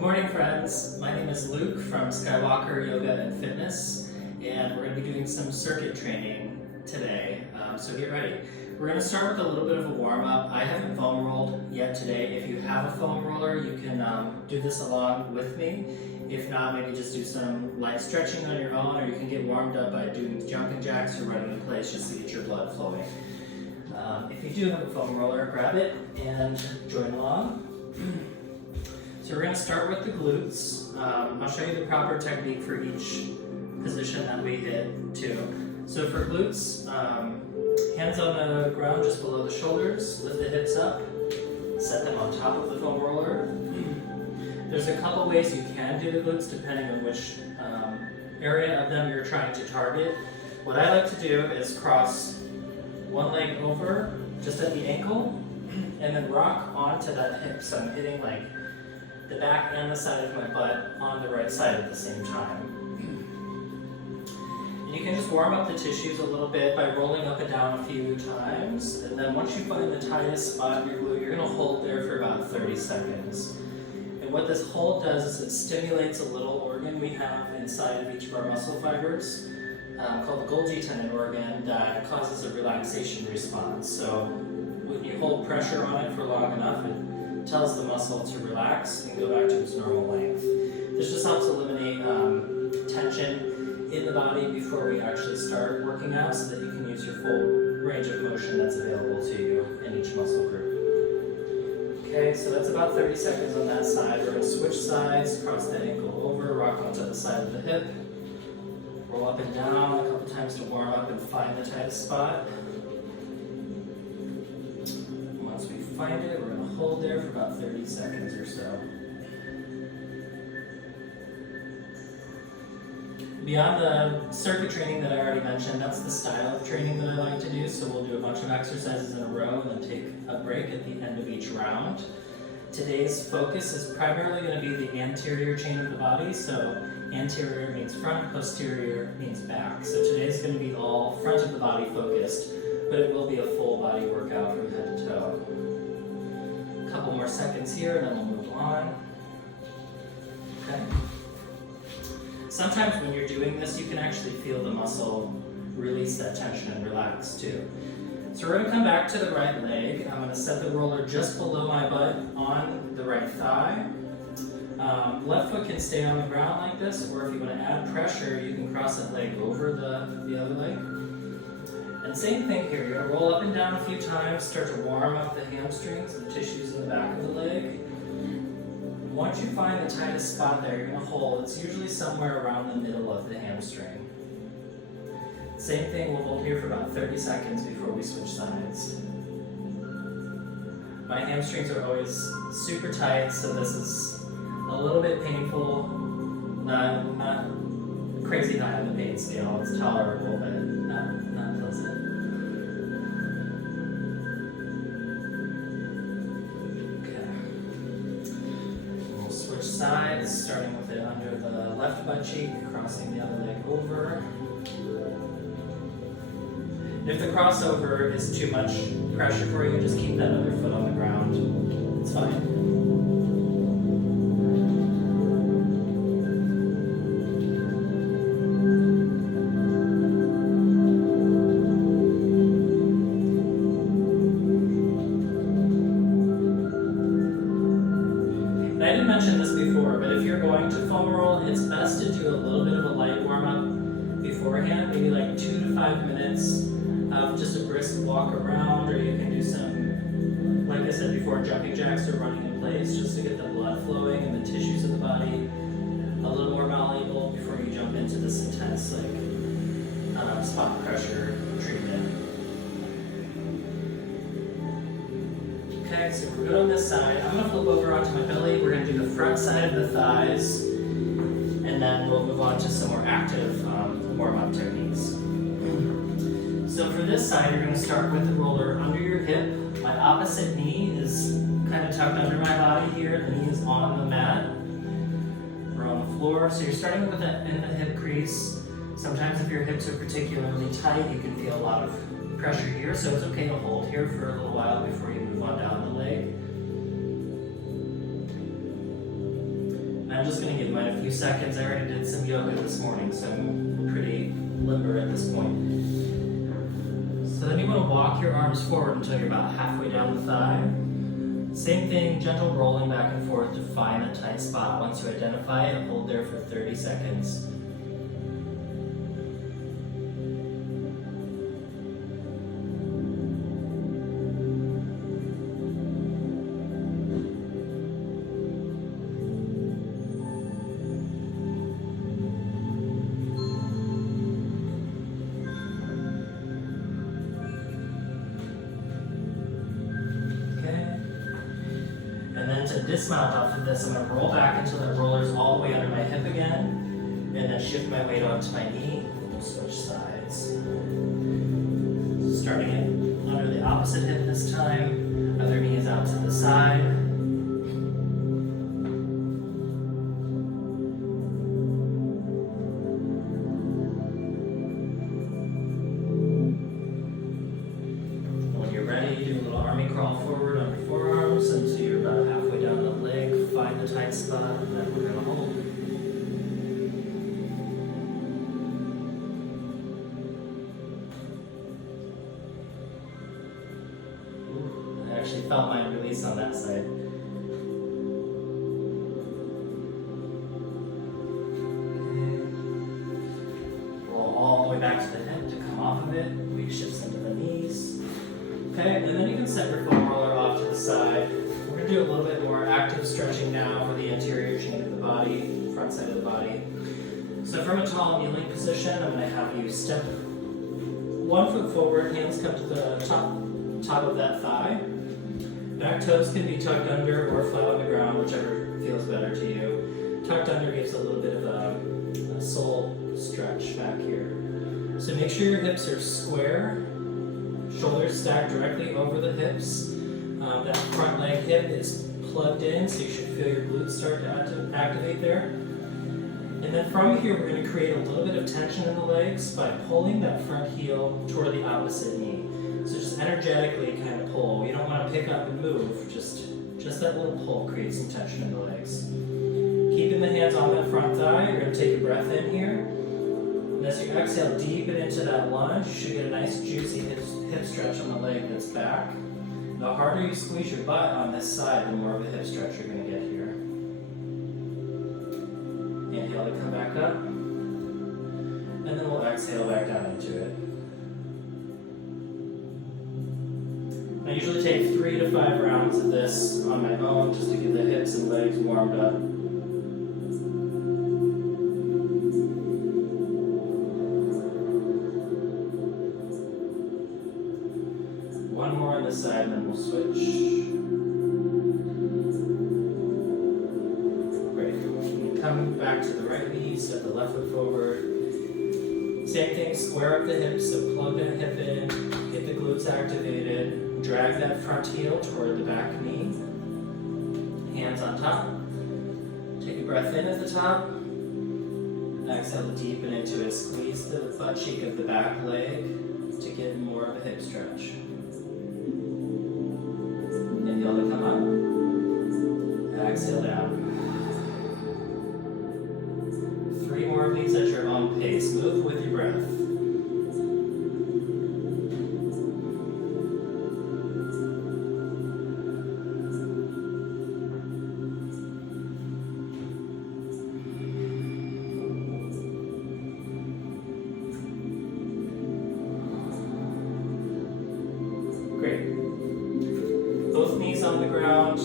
Good morning, friends. My name is Luke from Skywalker Yoga and Fitness, and we're going to be doing some circuit training today, so get ready. We're going to start with a little bit of a warm-up. I haven't foam rolled yet today. If you have a foam roller, you can do this along with me. If not, maybe just do some light stretching on your own, or you can get warmed up by doing jumping jacks or running in place just to get your blood flowing. If you do have a foam roller, grab it and join along. So we're going to start with the glutes. I'll show you the proper technique for each position that we hit too. So for glutes, hands on the ground just below the shoulders, lift the hips up, set them on top of the foam roller. There's a couple ways you can do the glutes depending on which area of them you're trying to target. What I like to do is cross one leg over just at the ankle and then rock onto that hip. So I'm hitting like the back and the side of my butt on the right side at the same time. And you can just warm up the tissues a little bit by rolling up and down a few times. And then once you find the tightest spot in your glute, you're going to hold there for about 30 seconds. And what this hold does is it stimulates a little organ we have inside of each of our muscle fibers called the Golgi tendon organ that causes a relaxation response. So when you hold pressure on it for long enough, it tells the muscle to relax and go back to its normal length. This just helps eliminate tension in the body before we actually start working out so that you can use your full range of motion that's available to you in each muscle group. Okay, so that's about 30 seconds on that side. We're going to switch sides, cross that ankle over, rock onto the side of the hip, roll up and down a couple times to warm up and find the tightest spot. Once we find it, we're going to hold there for about 30 seconds or so. Beyond the circuit training that I already mentioned, that's the style of training that I like to do. So we'll do a bunch of exercises in a row and then take a break at the end of each round. Today's focus is primarily going to be the anterior chain of the body. So anterior means front, posterior means back. So today's going to be all front of the body focused, but it will be a full body workout from head to toe. A couple more seconds here and then we'll move on. Okay. Sometimes when you're doing this, you can actually feel the muscle release that tension and relax too. So we're going to come back to the right leg. I'm going to set the roller just below my butt on the right thigh. Left foot can stay on the ground like this, or if you want to add pressure, you can cross that leg over the other leg. And same thing here, you're going to roll up and down a few times, start to warm up the hamstrings, the tissues in the back of the leg. Once you find the tightest spot there, you're going to hold. It's usually somewhere around the middle of the hamstring. Same thing, we'll hold here for about 30 seconds before we switch sides. My hamstrings are always super tight, so this is a little bit painful, not crazy high on the pain scale. It's tolerable, but not pleasant. Okay. We'll switch sides, starting with it under the left butt cheek, crossing the other leg over. If the crossover is too much pressure for you, just keep that other foot on the ground. It's fine. And I didn't mention this before, but if you're going to foam roll, it's best to do a little bit of a light warm-up beforehand, maybe like 2 to 5 minutes. Just a brisk walk around, or you can do some, like I said before, jumping jacks or running in place just to get the blood flowing and the tissues of the body a little more malleable before you jump into this intense spot pressure treatment. Okay, so we're good on this side. I'm going to flip over onto my belly. We're going to do the front side of the thighs, and then we'll move on to some more active warm-up techniques. So for this side, you're going to start with the roller under your hip. My opposite knee is kind of tucked under my body here. The knee is on the mat or on the floor. So you're starting with it in the hip crease. Sometimes if your hips are particularly tight, you can feel a lot of pressure here. So it's okay to hold here for a little while before you move on down the leg. just going to give mine a few seconds. I already did some yoga this morning, so I'm pretty limber at this point. So then you want to walk your arms forward until you're about halfway down the thigh. Same thing, gentle rolling back and forth to find a tight spot. Once you identify it, hold there for 30 seconds. To dismount off of this, I'm going to roll back until that roller's all the way under my hip again, and then shift my weight onto my knee. We'll switch sides. Starting it under the opposite hip this time, other knee is out to the side. When you're ready, do a little army crawl forward on your forearms until you're about halfway down the leg, find the tight spot, and then we're going to hold. Ooh, I actually felt mine release on that side. Okay. Roll all the way back to the hip to come off of it. Weight shifts into the knees. Okay, and then you can set your foam roller off to the side. We're going to do a little bit more active stretching now for the anterior chain of the body, front side of the body. So from a tall kneeling position, I'm going to have you step 1 foot forward, hands come to the top of that thigh. Back toes can be tucked under or flat on the ground, whichever feels better to you. Tucked under gives a little bit of a sole stretch back here. So make sure your hips are square. Shoulders stacked directly over the hips. That front leg hip is plugged in, so you should feel your glutes start to activate there. And then from here, we're going to create a little bit of tension in the legs by pulling that front heel toward the opposite knee. So just energetically kind of pull. You don't want to pick up and move, just that little pull creates some tension in the legs. Keeping the hands on that front thigh, you're going to take a breath in here. And as you exhale, deepen into that lunge. You should get a nice juicy hip stretch on the leg that's back. The harder you squeeze your butt on this side, the more of a hip stretch you're going to get here. Inhale to come back up. And then we'll exhale back down into it. I usually take 3 to 5 rounds of this on my own just to get the hips and legs warmed up. One more on this side and then we'll switch. Great. Come back to the right knee, step the left foot forward. Same thing, square up the hips, so plug that hip in, get the glutes activated, drag that front heel toward the back knee. Hands on top. Take a breath in at the top. Exhale to deepen into it. Squeeze the butt cheek of the back leg to get more of a hip stretch. Inhale to come up. Exhale down. 3 more of these at your own pace. Move with your breath. Great. Both knees on the ground.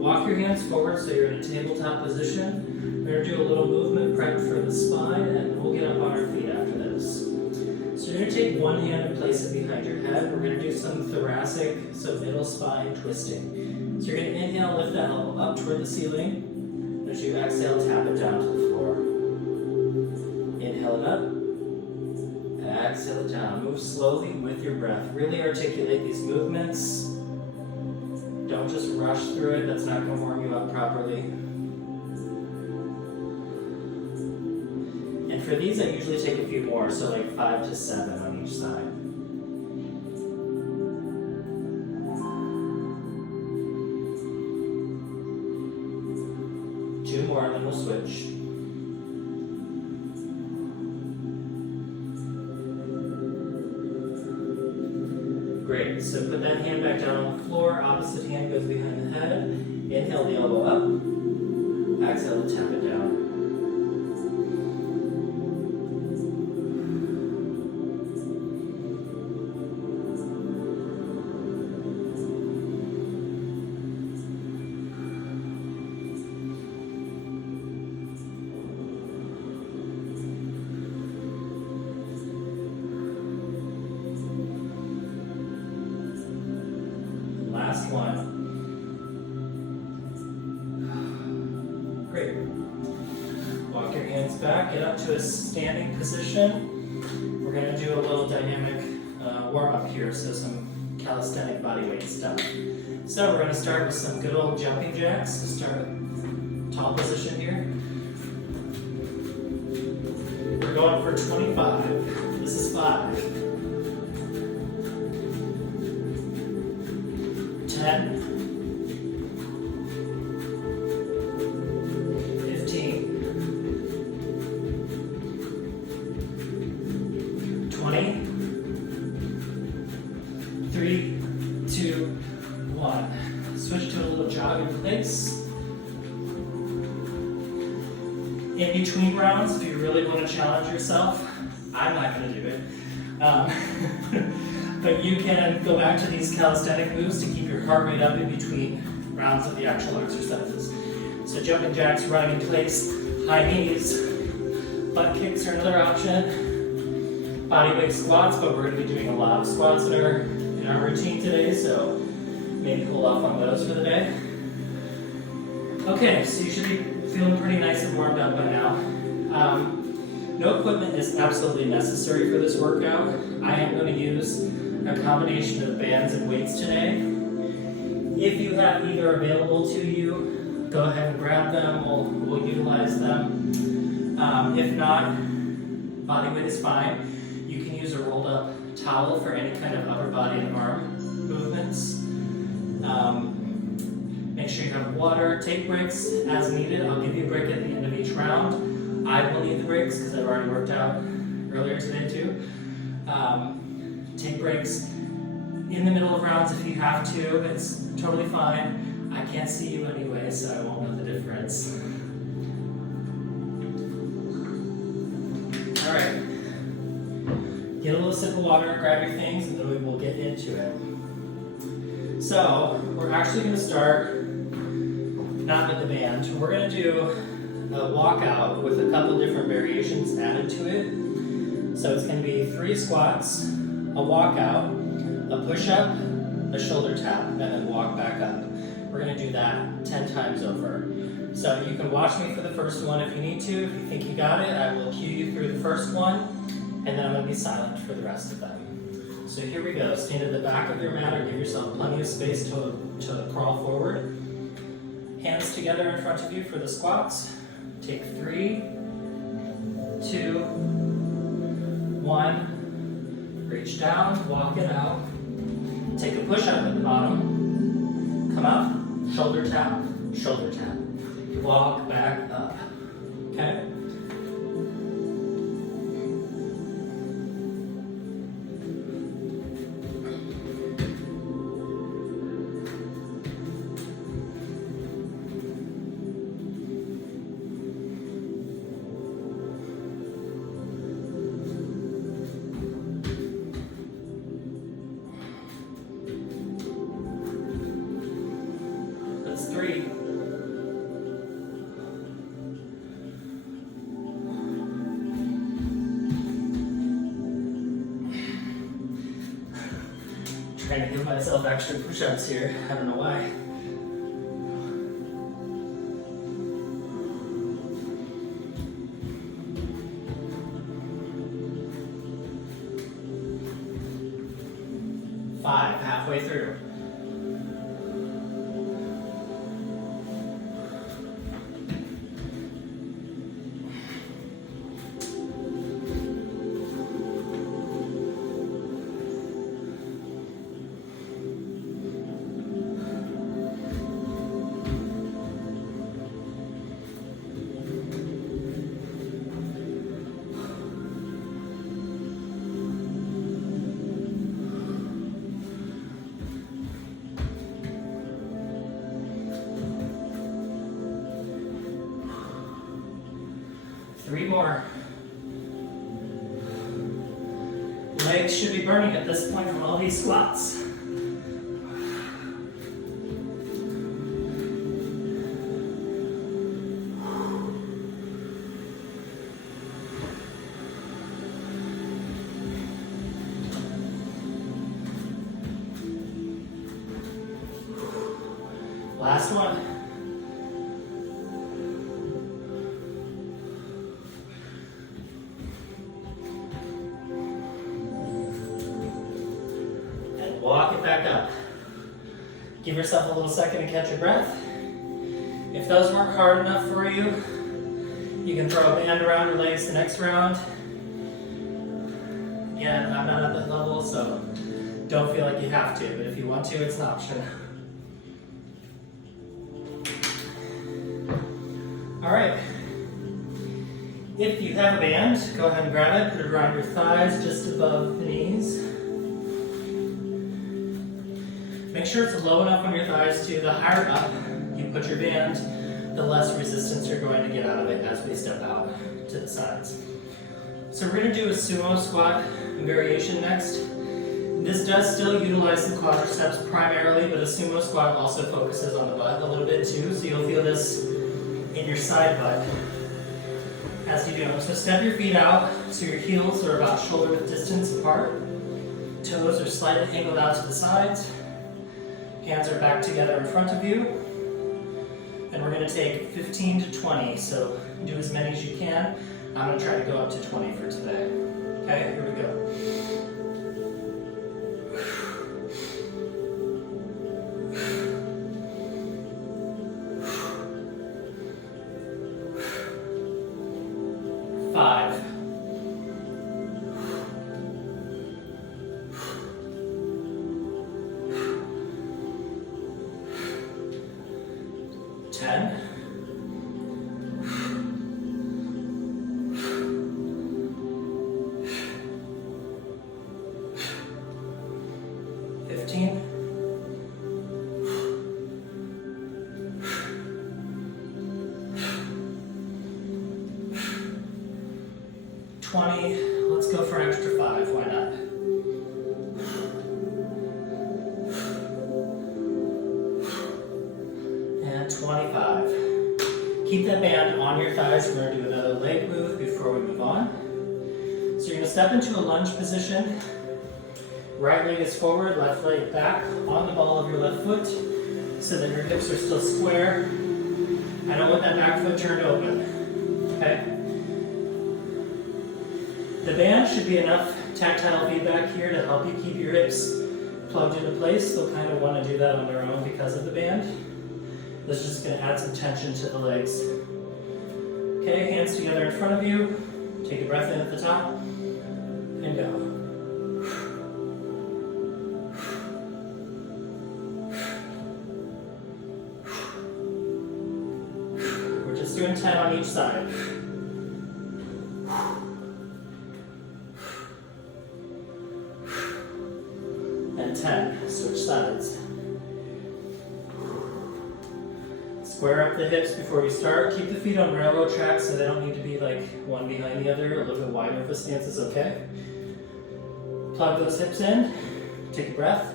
Walk your hands forward so you're in a tabletop position. We're going to do a little movement prep for the spine, and we'll get up on our feet after this. So you're going to take one hand and place it behind your head. We're going to do some thoracic, so middle spine twisting. So you're going to inhale, lift that elbow up toward the ceiling. As you exhale, tap it down to the floor. Inhale it up, and exhale it down. Move slowly with your breath. Really articulate these movements. Don't just rush through it. That's not going to warm you up properly. And for these, I usually take a few more, so like 5 to 7 on each side. 2 more and then we'll switch. Great, so put that hand back down on the floor, opposite hand goes behind the head. Inhale the elbow up, exhale to tap it down. Last one. Great. Walk your hands back, get up to a standing position. We're going to do a little dynamic warm up here, so some calisthenic body weight stuff. So we're going to start with some good old jumping jacks. So start with tall position here. We're going for 25. This is 5. 10, 15, 20, 3, 2, 1. Switch to a little jog in place. In between rounds, if you really want to challenge yourself, I'm not going to do it. But you can go back to these calisthenic moves to keep your heart rate up in between rounds of the actual exercises. So jumping jacks, running in place, high knees, butt kicks are another option. Body weight squats, but we're going to be doing a lot of squats in our routine today, so maybe cool off on those for the day. Okay, so you should be feeling pretty nice and warmed up by now. No equipment is absolutely necessary for this workout. I am going to use a combination of bands and weights today. If you have either available to you, go ahead and grab them, we'll utilize them. If not, body weight is fine. You can use a rolled up towel for any kind of upper body and arm movements. Make sure you have water, take breaks as needed. I'll give you a break at the end of each round. I will need the breaks because I've already worked out earlier today too. Take breaks in the middle of rounds if you have to. It's totally fine. I can't see you anyway, so I won't know the difference. All right. Get a little sip of water, grab your things, and then we will get into it. So we're actually going to start not with the band. We're going to do a walkout with a couple different variations added to it. So it's going to be 3 squats, a walkout, a push-up, a shoulder tap, and then walk back up. We're going to do that 10 times over. So you can watch me for the first one if you need to. If you think you got it, I will cue you through the first one, and then I'm going to be silent for the rest of them. So here we go. Stand at the back of your mat or give yourself plenty of space to crawl forward. Hands together in front of you for the squats. Take 3, 2, 1. Reach down, walk it out. Take a push up at the bottom. Come up, shoulder tap, shoulder tap. Walk back up. Okay? That's 3. Trying to give myself extra push-ups here. I don't know why. Five, halfway through. 3 more. Legs should be burning at this point from all these squats. Last one. And walk it back up. Give yourself a little second to catch your breath. If those weren't hard enough for you, you can throw a band around your legs the next round. Again, I'm not at that level, so don't feel like you have to, but if you want to, it's an option. All right, if you have a band, go ahead and grab it, put it around your thighs, just above the knees. Make sure it's low enough on your thighs too. The higher up you put your band, the less resistance you're going to get out of it as we step out to the sides. So we're gonna do a sumo squat variation next. This does still utilize the quadriceps primarily, but a sumo squat also focuses on the butt a little bit too, so you'll feel this in your side butt as you do. So step your feet out so your heels are about shoulder width distance apart. Toes are slightly angled out to the sides. Hands are back together in front of you. And we're going to take 15 to 20, so do as many as you can. I'm going to try to go up to 20 for today. Okay, here we go. 5. 10. 15. 20. Let's go for an extra 5. Why not? And 25. Keep that band on your thighs. We're going to do another leg move before we move on. So you're going to step into a lunge position. Right leg is forward, left leg back on the ball of your left foot so that your hips are still square. I don't want that back foot turned open. Okay? The band should be enough tactile feedback here to help you keep your hips plugged into place. They'll kind of want to do that on their own because of the band. This is just going to add some tension to the legs. Okay, hands together in front of you. Take a breath in at the top and go. We're just doing 10 on each side. And 10, switch sides. Square up the hips before you start. Keep the feet on railroad tracks so they don't need to be like one behind the other. A little bit wider of a stance is okay. Plug those hips in, take a breath,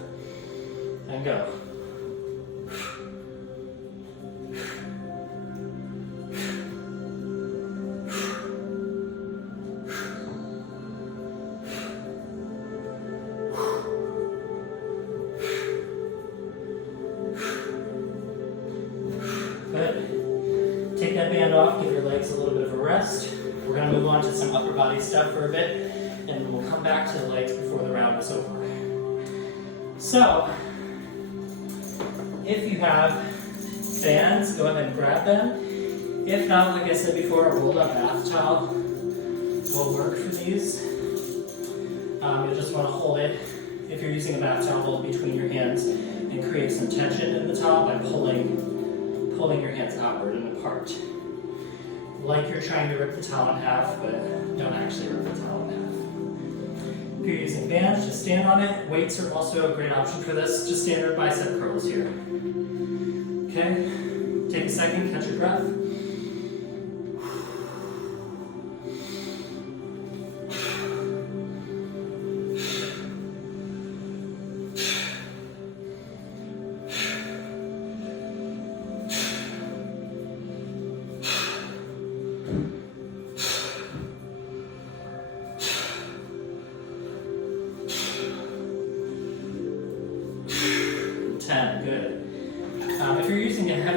and go. Good. Take that band off, give your legs a little bit of a rest. We're going to move on to some upper body stuff for a bit, and then we'll come back to the legs before the round is over. So, if you have bands, go ahead and grab them. If not, like I said before, a rolled up bath towel will work for these. You'll just want to hold it, if you're using a bath towel, hold it between your hands and create some tension in the towel by pulling your hands outward and apart. Like you're trying to rip the towel in half, but don't actually rip the towel in half. If you're using bands, just stand on it. Weights are also a great option for this. Just standard bicep curls here. Okay? Take a second, catch your breath.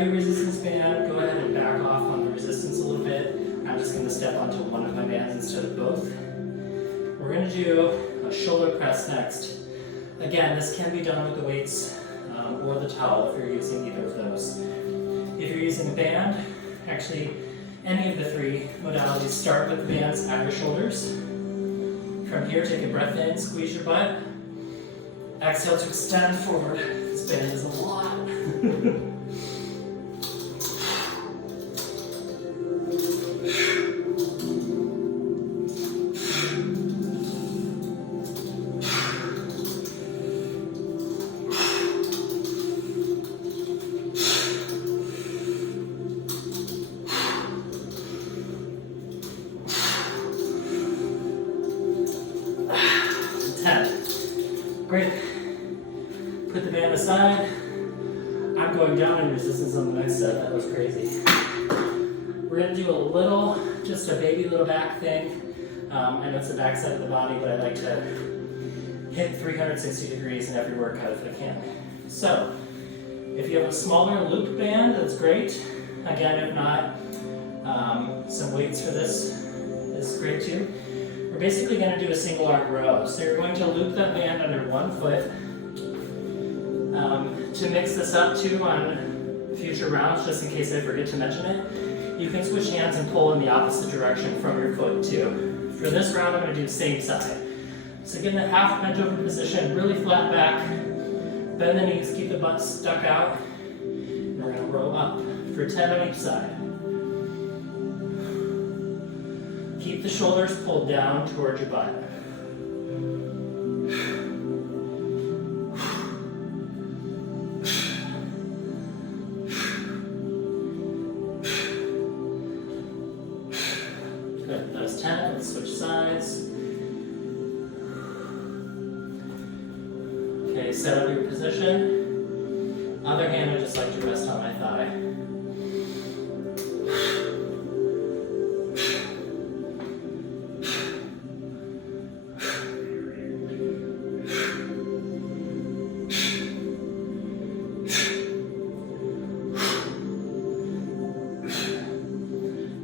heavy resistance band, go ahead and back off on the resistance a little bit. I'm just going to step onto one of my bands instead of both. We're going to do a shoulder press next. Again, this can be done with the weights or the towel if you're using either of those. If you're using a band, actually any of the three modalities, start with the bands at your shoulders. From here, take a breath in, squeeze your butt. Exhale to extend forward. This band is a lot. Great. Put the band aside. I'm going down in resistance on the next set. That was crazy. We're going to do a little, just a baby little back thing. I know it's the back side of the body, but I like to hit 360 degrees in every workout if I can. So, if you have a smaller loop band, that's great. Again, if not, some weights for this is great too. We're basically going to do a single arm row. So you're going to loop that band under one foot. To mix this up too on future rounds, just in case I forget to mention it, you can switch hands and pull in the opposite direction from your foot too. For this round, I'm going to do the same side. So get in a half bent over position, really flat back. Bend the knees, keep the butt stuck out. And we're going to row up for 10 on each side. Keep the shoulders pulled down towards your butt. Good, that was 10, let's switch sides. Okay, set up your position. Other hand, I just like to rest on my thigh.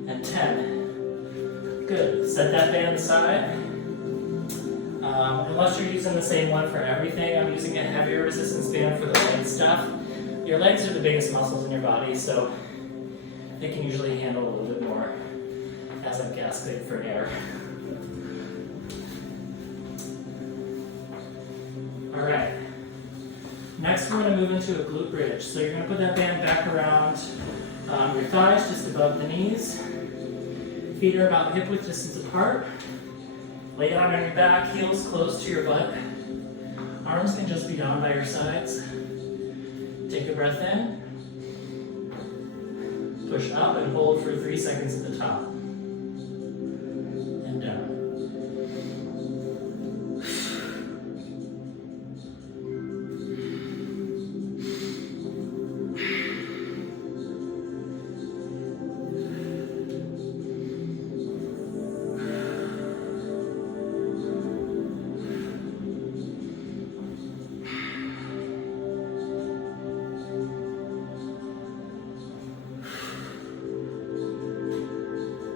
And 10. Good. Set that band aside. Unless you're using the same one for everything, I'm using a heavier resistance band for the leg stuff. Your legs are the biggest muscles in your body, so they can usually handle a little bit more as I'm gasping for air. All right. Next, we're going to move into a glute bridge. So you're going to put that band back around your thighs, just above the knees. Feet are about hip width distance apart. Lay down on your back, heels close to your butt. Arms can just be down by your sides. Take a breath in. Push up and hold for 3 seconds at the top. And down.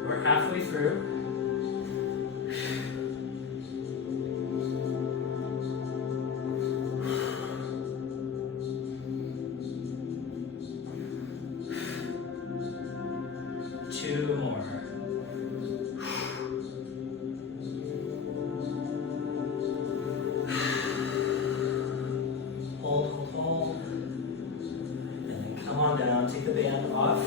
We're halfway through. Two more. Hold. And then come on down, take the band off.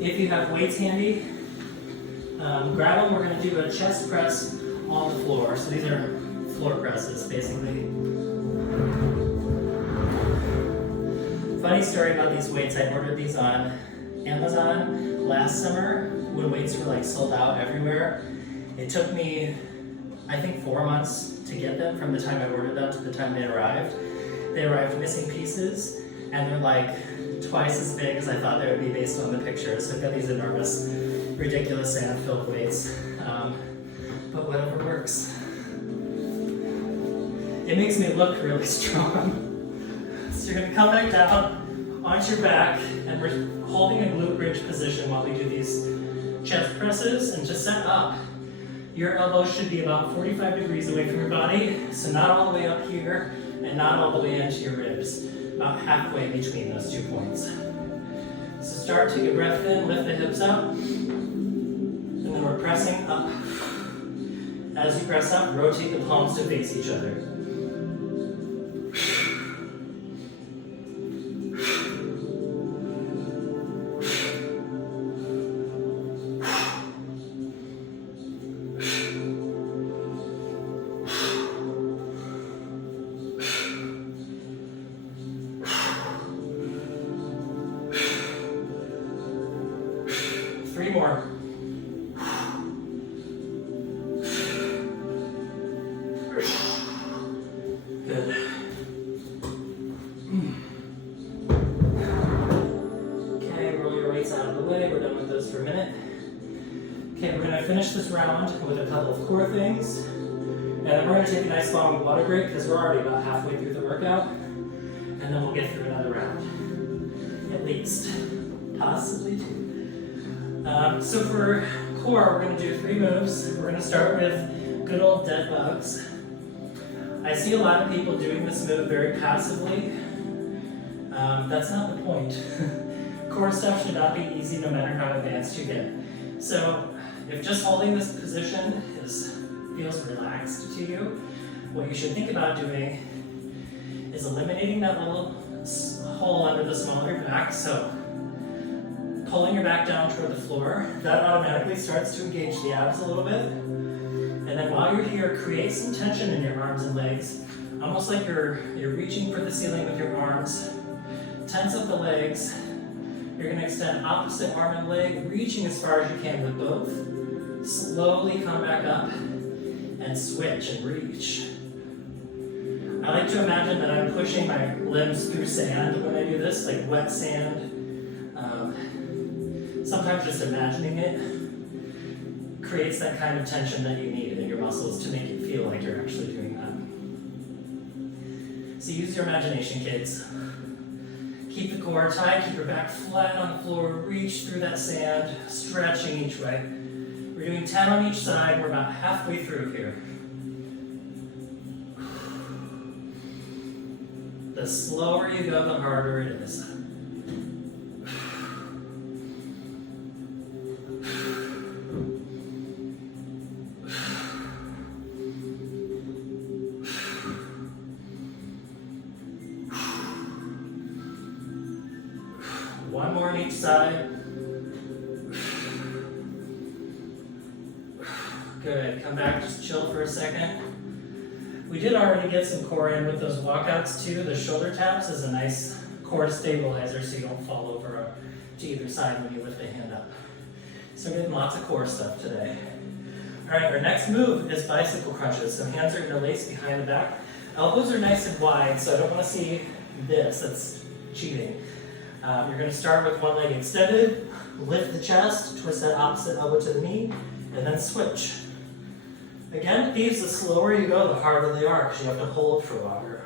If you have weights handy, grab them. We're going to do a chest press on the floor. So these are floor presses, basically. Funny story about these weights. I ordered these on Amazon last summer when weights were like sold out everywhere. It took me, I think, 4 months to get them from the time I ordered them to the time they arrived. They arrived missing pieces, and they're like twice as big as I thought they would be based on the pictures. So I've got these enormous, ridiculous sand-filled weights, but whatever works. It makes me look really strong. It's So you're gonna come back down onto your back, and we're holding a glute bridge position while we do these chest presses. And to set up, your elbows should be about 45 degrees away from your body, so not all the way up here and not all the way into your ribs, about halfway between those 2 points. So start, take a breath in, lift the hips up, and then we're pressing up. As you press up, rotate the palms to face each other. Three more. Good. Okay, roll your weights out of the way. We're done with those for a minute. Okay, we're gonna finish this round with a couple of core things. And then we're gonna take a nice long water break because we're already about halfway through the workout. And then we'll get through another round. At least. Possibly two. So for core, we're going to do 3 moves. We're going to start with good old dead bugs. I see a lot of people doing this move very passively. That's not the point. Core stuff should not be easy no matter how advanced you get. So if just holding this position feels relaxed to you, what you should think about doing is eliminating that little hole under the small of your back. So pulling your back down toward the floor, that automatically starts to engage the abs a little bit. And then while you're here, create some tension in your arms and legs, almost like you're reaching for the ceiling with your arms. Tense up the legs. You're going to extend opposite arm and leg, reaching as far as you can with both. Slowly come back up and switch and reach. I like to imagine that I'm pushing my limbs through sand when I do this, like wet sand. Sometimes just imagining it creates that kind of tension that you need in your muscles to make it feel like you're actually doing that. So use your imagination, kids. Keep the core tight, keep your back flat on the floor, reach through that sand, stretching each way. We're doing 10 on each side, we're about halfway through here. The slower you go, the harder it is. One more on each side. Good, come back, just chill for a second. We did already get some core in with those walkouts too. The shoulder taps is a nice core stabilizer so you don't fall over to either side when you lift the hand up. So we're getting lots of core stuff today. All right, our next move is bicycle crunches. So hands are interlaced behind the back. Elbows are nice and wide, so I don't want to see this, that's cheating. You're going to start with one leg extended, lift the chest, twist that opposite elbow to the knee, and then switch. Again, these, the slower you go, the harder they are because you have to hold for longer.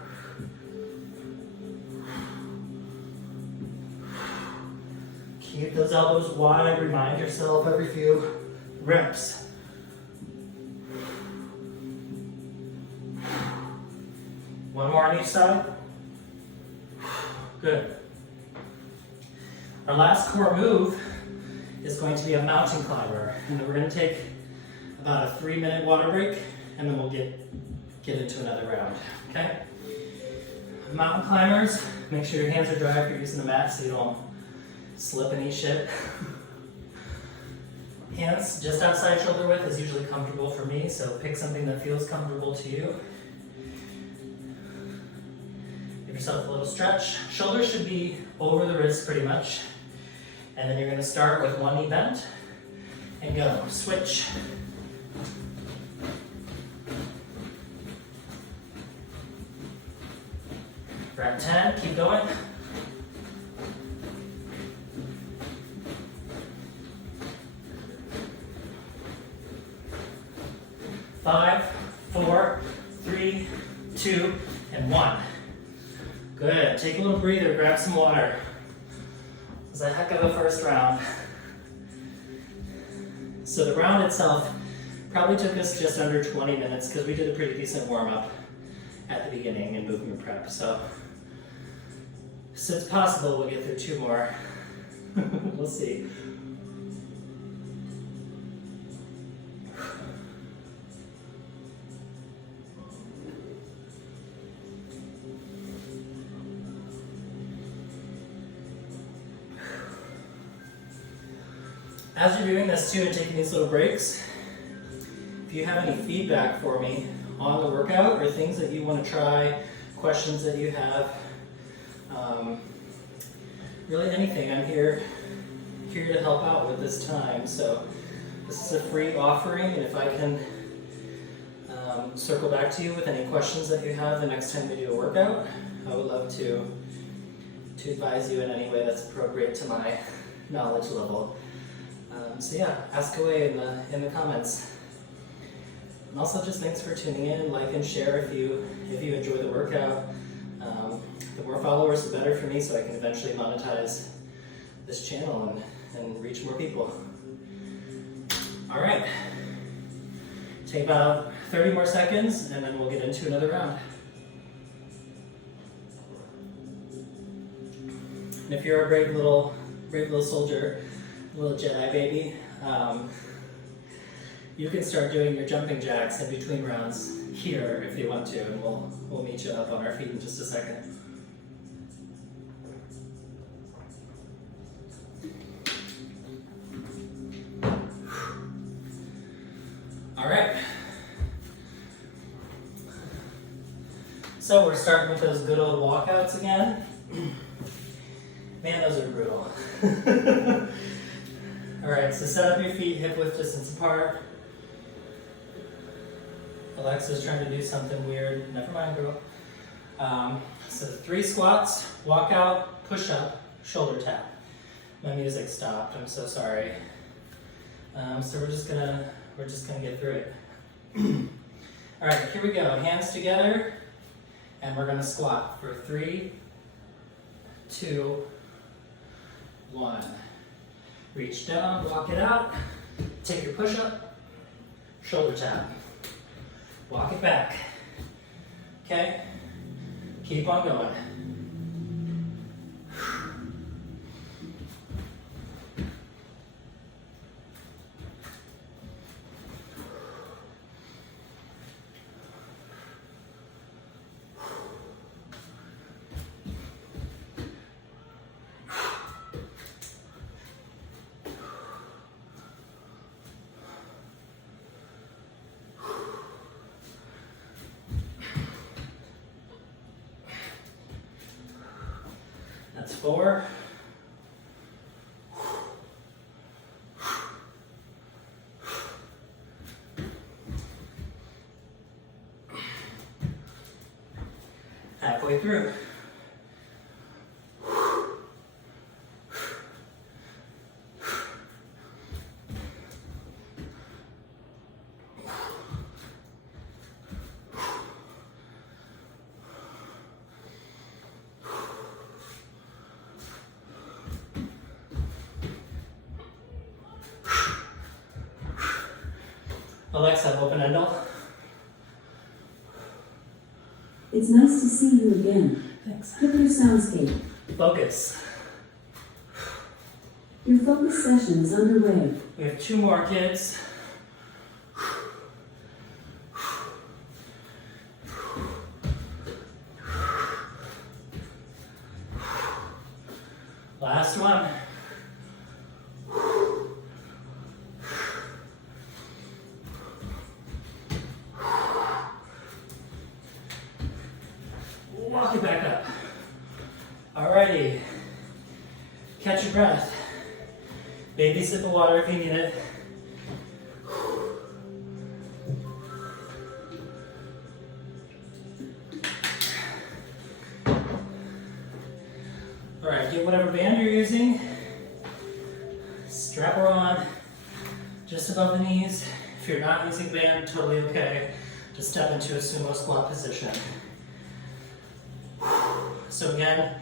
Keep those elbows wide, remind yourself every few reps. One more on each side. Good. Our last core move is going to be a mountain climber. And then we're going to take about a 3-minute water break, and then we'll get into another round, okay? Mountain climbers, make sure your hands are dry if you're using the mat so you don't slip and eat shit. Hands just outside shoulder width is usually comfortable for me, so pick something that feels comfortable to you. Give yourself a little stretch. Shoulders should be over the wrist pretty much. And then you're going to start with one knee bent and go. Switch. We're at 10, keep going. 5, 4, 3, 2, and 1. Good. Good. Take a little breather, grab some water. It was a heck of a first round. So the round itself probably took us just under 20 minutes because we did a pretty decent warm-up at the beginning in movement prep. So it's possible we'll get through 2 more. We'll see. As you're doing this too and taking these little breaks, if you have any feedback for me on the workout or things that you want to try, questions that you have, really anything, I'm here to help out with this time. So this is a free offering, and if I can circle back to you with any questions that you have the next time we do a workout, I would love to advise you in any way that's appropriate to my knowledge level. So yeah, ask away in the comments. And also just thanks for tuning in, like and share if you enjoy the workout. The more followers, the better for me, so I can eventually monetize this channel and reach more people. All right, take about 30 more seconds and then we'll get into another round. And if you're a brave little soldier, little Jedi baby, you can start doing your jumping jacks in between rounds here if you want to, and we'll meet you up on our feet in just a second. All right. So we're starting with those good old walkouts again. Man, those are brutal. All right, so set up your feet hip width distance apart. Alexa's trying to do something weird. Never mind, girl. So 3 squats, walk out, push up, shoulder tap. My music stopped. I'm so sorry. So we're just gonna get through it. All right, here we go. Hands together, and we're gonna squat for 3, 2, 1. Reach down, walk it out, take your push up, shoulder tap, walk it back, okay? Keep on going. That's 4. Halfway through. Alexa, open endo. It's nice to see you again. Thanks. Pick your soundscape. Focus. Your focus session is underway. We have 2 more, kids. Last one. Walk it back up. Alrighty. Catch your breath. Baby sip of water if you need it. Alright, get whatever band you're using. Strap her on just above the knees. If you're not using band, totally okay. Just step into a sumo squat position. So again,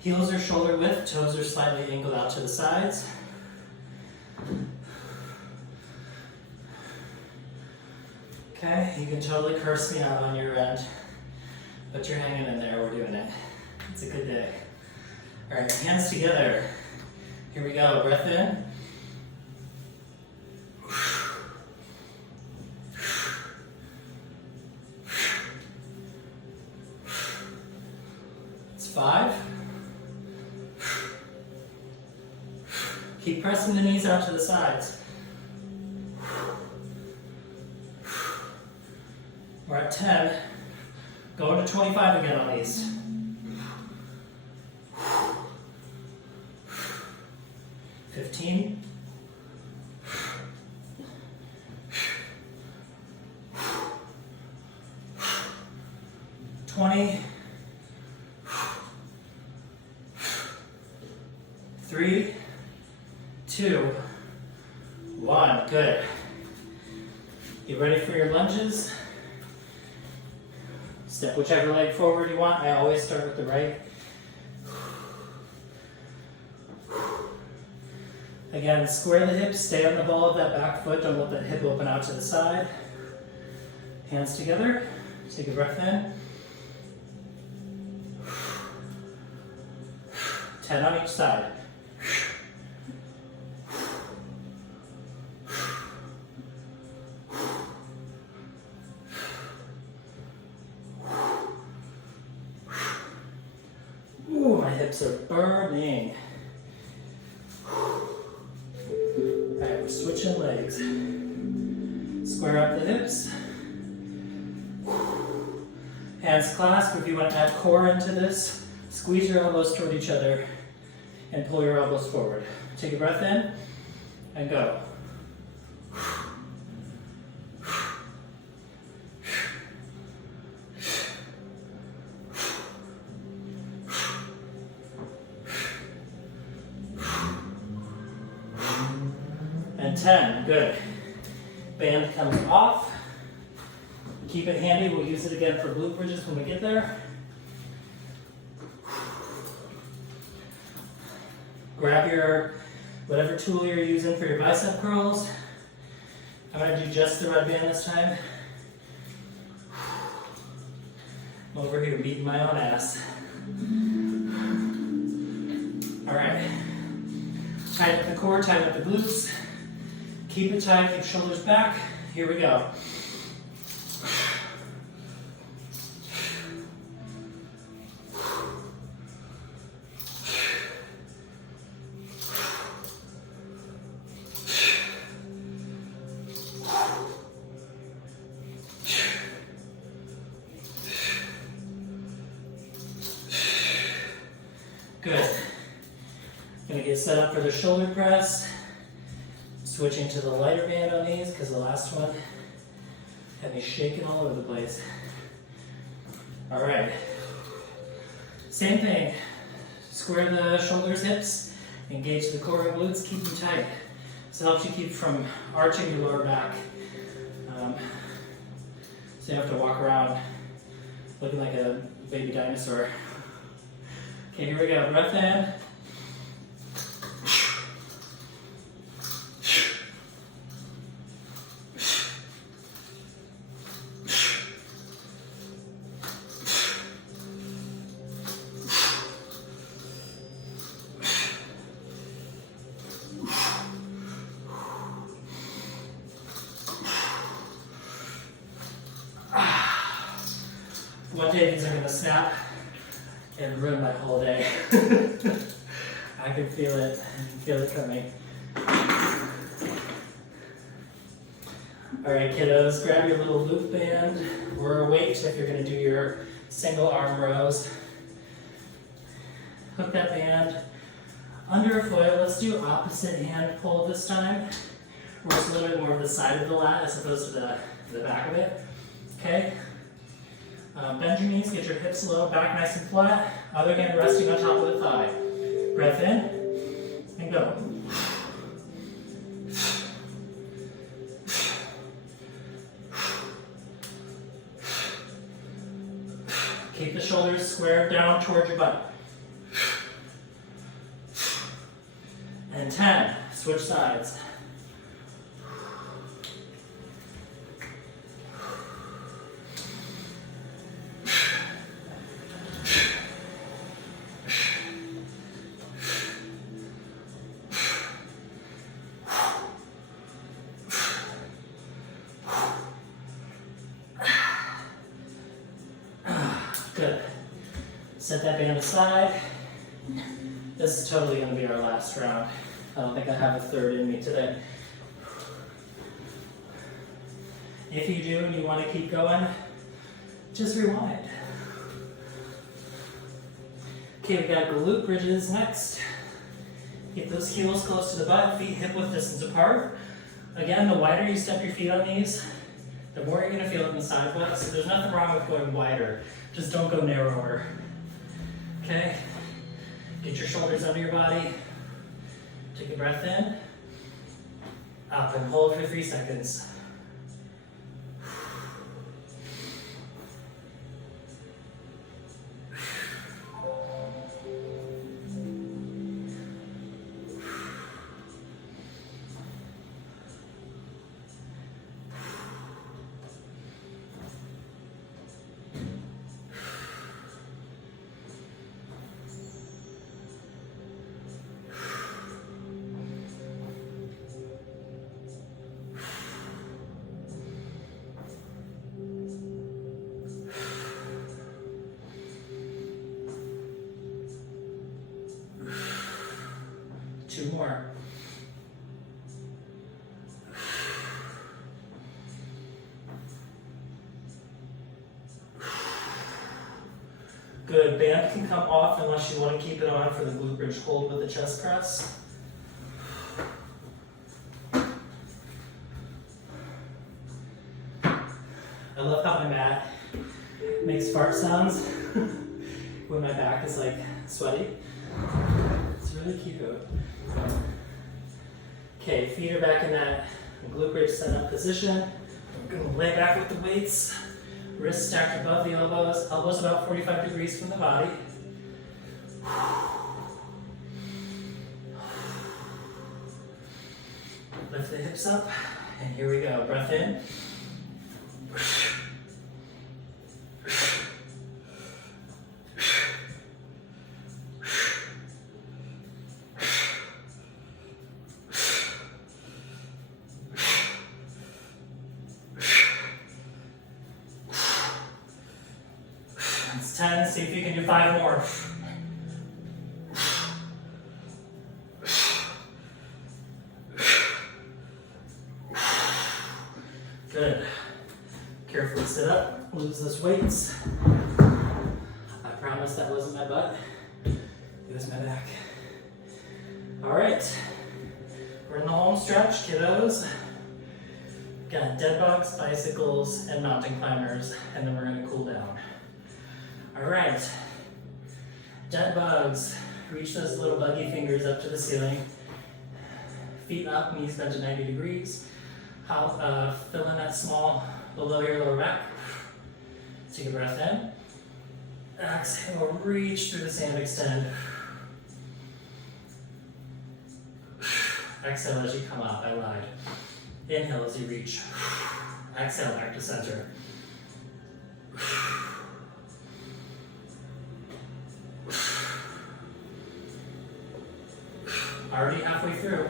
heels are shoulder width, toes are slightly angled out to the sides. Okay, you can totally curse me out on your end, but you're hanging in there, we're doing it. It's a good day. All right, hands together. Here we go, breath in. It's 5. Keep pressing the knees out to the sides. We're at 10. Go into 25 again on these. 15. 20. 3, 2, 1. Good. You ready for your lunges? Step whichever leg forward you want. I always start with the right. Again, square the hips, stay on the ball of that back foot. Don't let that hip open out to the side. Hands together. Take a breath in. 10 on each side. Ooh, my hips are burning. Alright, we're switching legs. Square up the hips. Hands clasped. If you want to add core into this, squeeze your elbows toward each other and pull your elbows forward. Take a breath in and go. And 10, good. Band comes off. Keep it handy, we'll use it again for glute bridges when we get there. Grab your, whatever tool you're using for your bicep curls. I'm gonna do just the red band this time. I'm over here beating my own ass. All right. Tighten up the core, tighten up the glutes. Keep it tight, keep shoulders back. Here we go. Good. Gonna get set up for the shoulder press. Switching to the lighter band on these because the last one had me shaking all over the place. All right. Same thing. Square the shoulders, hips, engage the core and glutes, keep them tight. This helps you keep from arching your lower back. So you have to walk around looking like a baby dinosaur. Okay, here we go. Breath in. One day these are going to snap and ruin my whole day. I can feel it. I can feel it coming. All right, kiddos, grab your little loop band or a weight if you're going to do your single arm rows. Hook that band under a foot. Let's do opposite hand pull this time. Where it's a little bit more of the side of the lat as opposed to the back of it. Okay? Bend your knees, get your hips low, back nice and flat. Other hand resting on top of the thigh. Breath in and go. Keep the shoulders square. square down towards your butt. And 10, switch sides. Good. Set that band aside. This is totally going to be our last round. I don't think I have a third in me today. If you do and you want to keep going, just rewind. Okay, we got glute bridges next. Get those heels close to the butt, feet hip width distance apart. Again, the wider you step your feet on these, the more you're going to feel it in the side butt. So there's nothing wrong with going wider. Just don't go narrower. Okay? Get your shoulders under your body. Take a breath in. Up and hold for 3 seconds. Two more. Good. Band can come off unless you want to keep it on for the glute bridge hold with the chest press. I love how my mat makes fart sounds when my back is like sweaty. It's really cute. Okay, feet are back in that glute bridge set up position. We're going to lay back with the weights. Wrists stacked above the elbows. Elbows about 45 degrees from the body. Lift the hips up. And here we go. Breath in. It's 10, see if you can do 5 more. Good. Carefully sit up, lose those weights. I promise that wasn't my butt, it was my back. All right, we're in the home stretch, kiddos. Got dead bugs, bicycles, and mountain climbers, and then we're gonna cool down. All right, dead bugs. Reach those little buggy fingers up to the ceiling. Feet up, knees bent to 90 degrees. Fill in that small below your lower back. Take a breath in. Exhale, reach through the sand, extend. Exhale as you come up, I lied. Inhale as you reach. Exhale back to center. Already halfway through.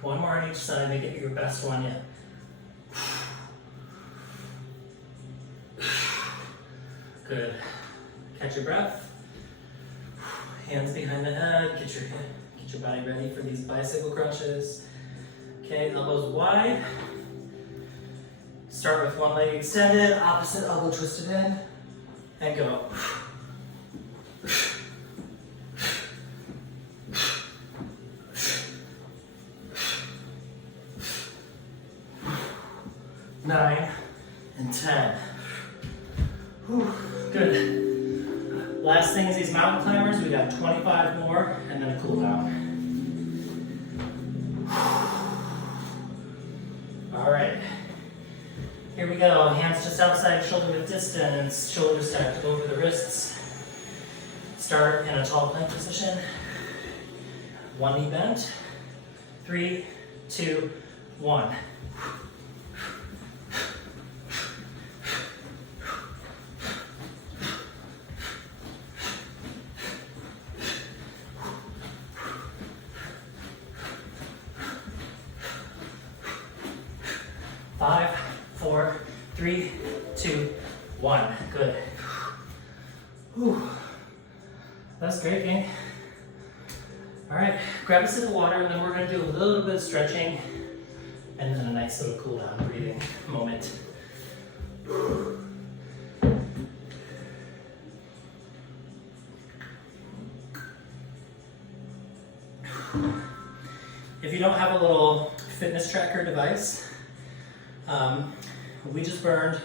One more on each side, make it your best one yet. Good. Catch your breath. Hands behind the head. Get your body ready for these bicycle crunches. Okay, elbows wide. Start with one leg extended, opposite elbow twisted in, and go. 9, Whew, good. Last thing is these mountain climbers. We got 25 more and then a cool down. All right. Here we go. Hands just outside shoulder width distance. Shoulders stacked over the wrists. Start in a tall plank position. One knee bent. 3, 2, 1. Five, 4, 3, 2, 1. Good. Whew. That's great, gang. All right, grab a sip of water, and then we're going to do a little bit of stretching, and then a nice little cool down breathing moment. If you don't have a little fitness tracker device, we just burned.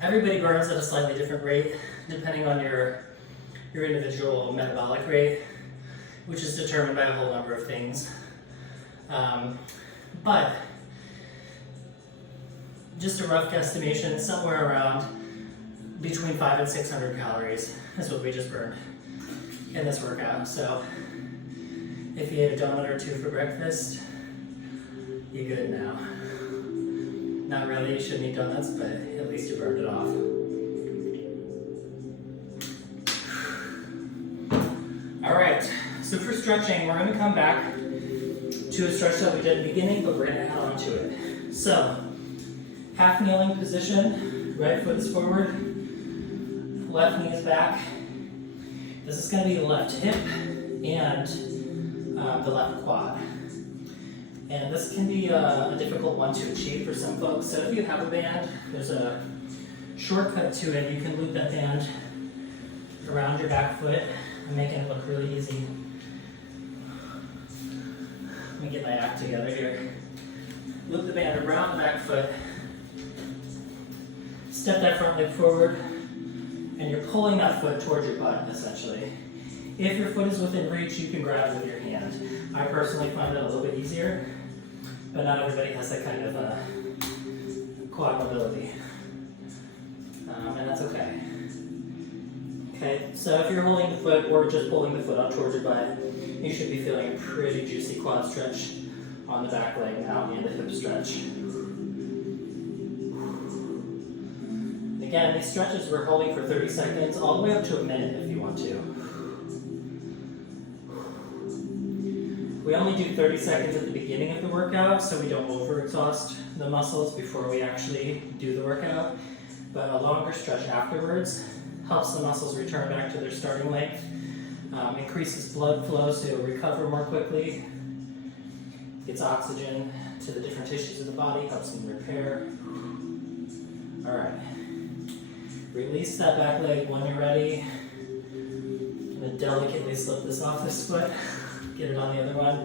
Everybody burns at a slightly different rate, depending on your individual metabolic rate, which is determined by a whole number of things. But just a rough guesstimation, somewhere around between 500 and 600 calories is what we just burned in this workout. So if you ate a donut or two for breakfast, you're good now. Not really, you shouldn't eat donuts, but at least you burned it off. All right, so for stretching, we're gonna come back to a stretch that we did at the beginning, but we're gonna add on to it. So, half kneeling position, right foot is forward, left knee is back. This is gonna be the left hip and the left quad. And this can be a difficult one to achieve for some folks. So if you have a band, there's a shortcut to it. You can loop that band around your back foot and making it look really easy. Let me get my act together here. Loop the band around the back foot. Step that front leg forward, and you're pulling that foot towards your butt, essentially. If your foot is within reach, you can grab it with your hand. I personally find it a little bit easier, but not everybody has that kind of quad mobility, and that's okay. Okay, so if you're holding the foot or just pulling the foot up towards your butt, you should be feeling a pretty juicy quad stretch on the back leg now and the hip stretch. Again, these stretches we're holding for 30 seconds, all the way up to a minute if you want to. We only do 30 seconds at the beginning of the workout, so we don't overexhaust the muscles before we actually do the workout. But a longer stretch afterwards helps the muscles return back to their starting length, increases blood flow so you'll recover more quickly, gets oxygen to the different tissues of the body, helps them repair. All right. Release that back leg when you're ready. I'm going to delicately slip this off this foot. Get it on the other one.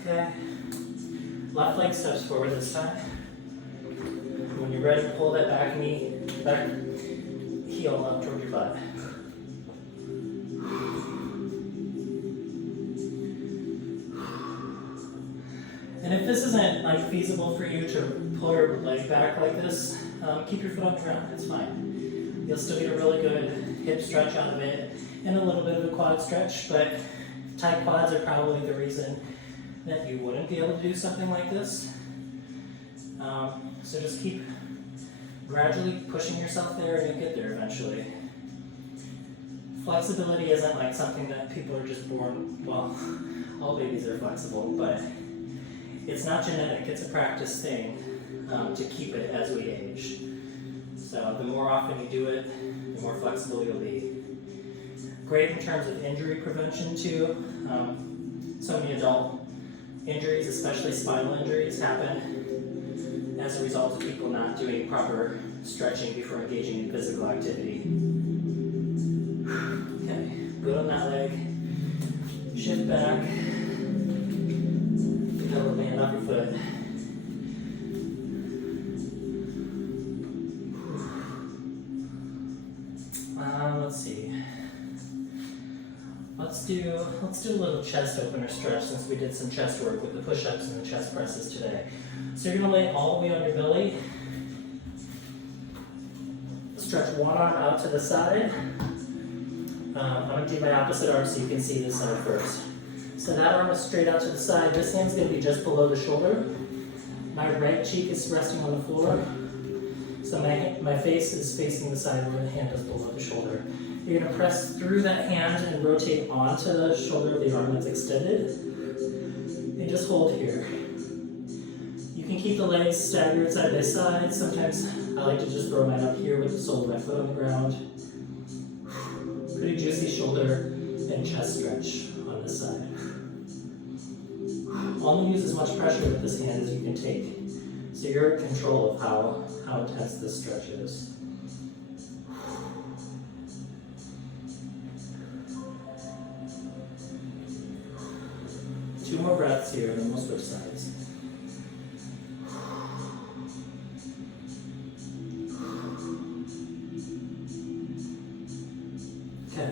Okay. Left leg steps forward this time. When you're ready, pull that back knee, back heel up toward your butt. And if this isn't feasible for you to pull your leg back like this, keep your foot on the ground, it's fine. You'll still get a really good hip stretch out of it and a little bit of a quad stretch, but tight quads are probably the reason that you wouldn't be able to do something like this. So just keep gradually pushing yourself there and you'll get there eventually. Flexibility isn't like something that people are just born, well, all babies are flexible, but it's not genetic, it's a practice thing to keep it as we age. So the more often you do it, the more flexible you'll be. Great in terms of injury prevention too. So many adult injuries, especially spinal injuries, happen as a result of people not doing proper stretching before engaging in physical activity. Okay, good on that leg. Shift back. Get the band off your foot. let's do a little chest opener stretch since we did some chest work with the push-ups and the chest presses today. So you're gonna lay all the way on your belly. Stretch one arm out to the side. I'm gonna do my opposite arm so you can see this side first. So that arm is straight out to the side. This hand's gonna be just below the shoulder. My right cheek is resting on the floor. So my face is facing the side where the hand is below the shoulder. You're gonna press through that hand and rotate onto the shoulder of the arm that's extended. And just hold here. You can keep the legs staggered side by side. Sometimes I like to just throw mine up here with the sole of my foot on the ground. Pretty juicy shoulder and chest stretch on this side. Only use as much pressure with this hand as you can take. So you're in control of how intense this stretch is. Two more breaths here and then we'll switch sides. Okay,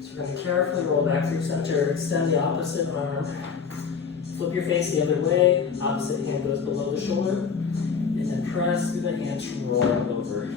so we're going to carefully roll back through center, extend the opposite arm, flip your face the other way, opposite hand goes below the shoulder, and then press through the hand to roll over.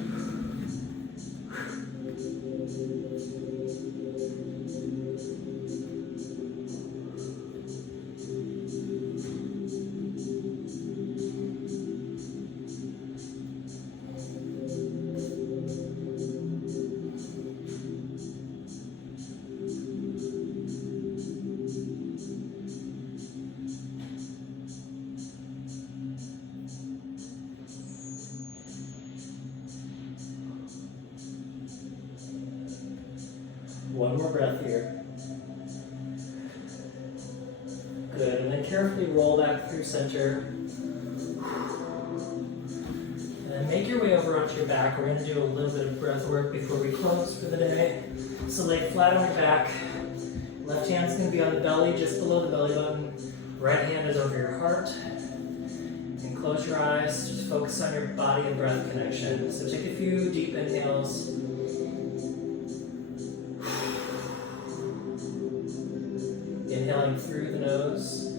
One more breath here. Good, and then carefully roll back through center. And then make your way over onto your back. We're going to do a little bit of breath work before we close for the day. So lay flat on your back. Left hand's going to be on the belly, just below the belly button. Right hand is over your heart. And close your eyes. Just focus on your body and breath connection. So take a few deep inhales. Inhaling through the nose,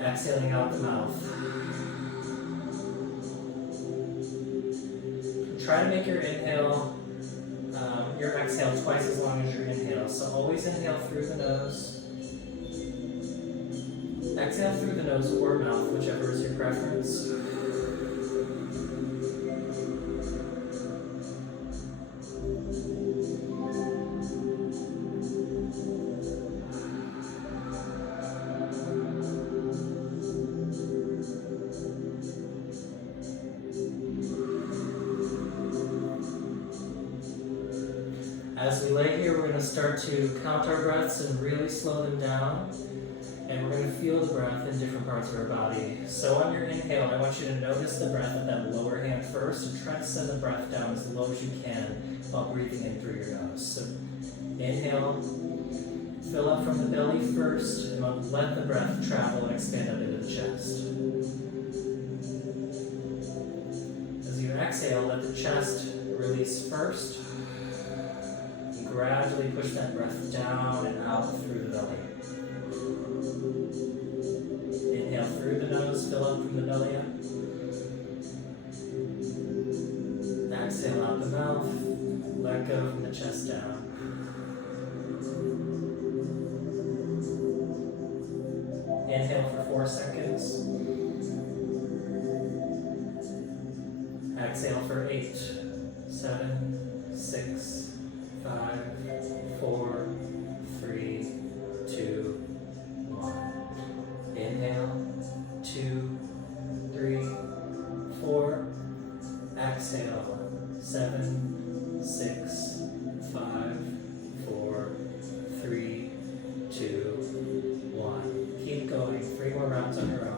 exhaling out the mouth. Try to make your exhale twice as long as your inhale. So always inhale through the nose, exhale through the nose or mouth, whichever is your preference. As we lay here, we're going to start to count our breaths and really slow them down. And we're going to feel the breath in different parts of our body. So on your inhale, I want you to notice the breath of that lower hand first and try to send the breath down as low as you can while breathing in through your nose. So inhale, fill up from the belly first, and let the breath travel and expand up into the chest. As you exhale, let the chest release first. Gradually push that breath down and out through the belly. Inhale through the nose, fill up from the belly up. Exhale out the mouth, let go from the chest down. Inhale for 4 seconds. Exhale for 8, 7, 6, 5, 4, 3, 2, 1. Inhale, 2, 3, 4. Exhale, 7, 6, 5, 4, 3, 2, 1. Keep going. 3 more rounds on your own.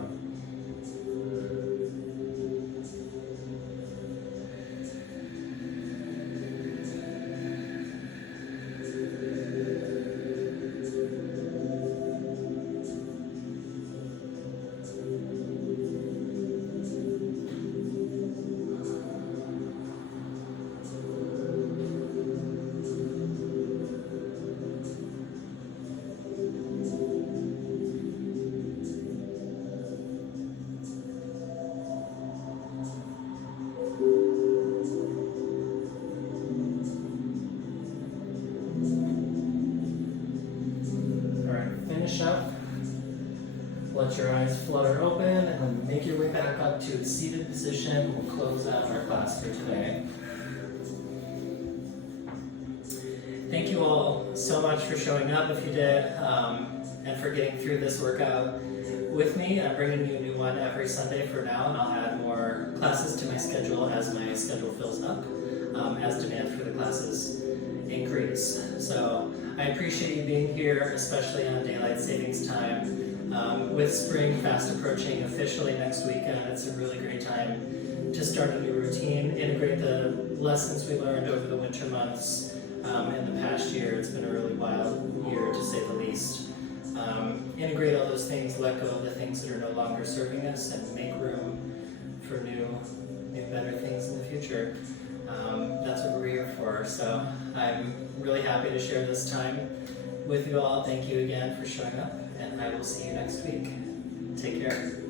flutter open and then make your way back up to a seated position. We'll close out our class for today. Thank you all so much for showing up if you did, and for getting through this workout with me. I'm bringing you a new one every Sunday for now, and I'll add more classes to my schedule as my schedule fills up, as demand for the classes increase. So I appreciate you being here, especially on daylight savings time. With spring fast approaching officially next weekend, it's a really great time to start a new routine, integrate the lessons we learned over the winter months. In the past year, it's been a really wild year to say the least. Integrate all those things, let go of the things that are no longer serving us, and make room for new better things in the future. That's what we're here for. So I'm really happy to share this time with you all. Thank you again for showing up, and I will see you next week. Take care.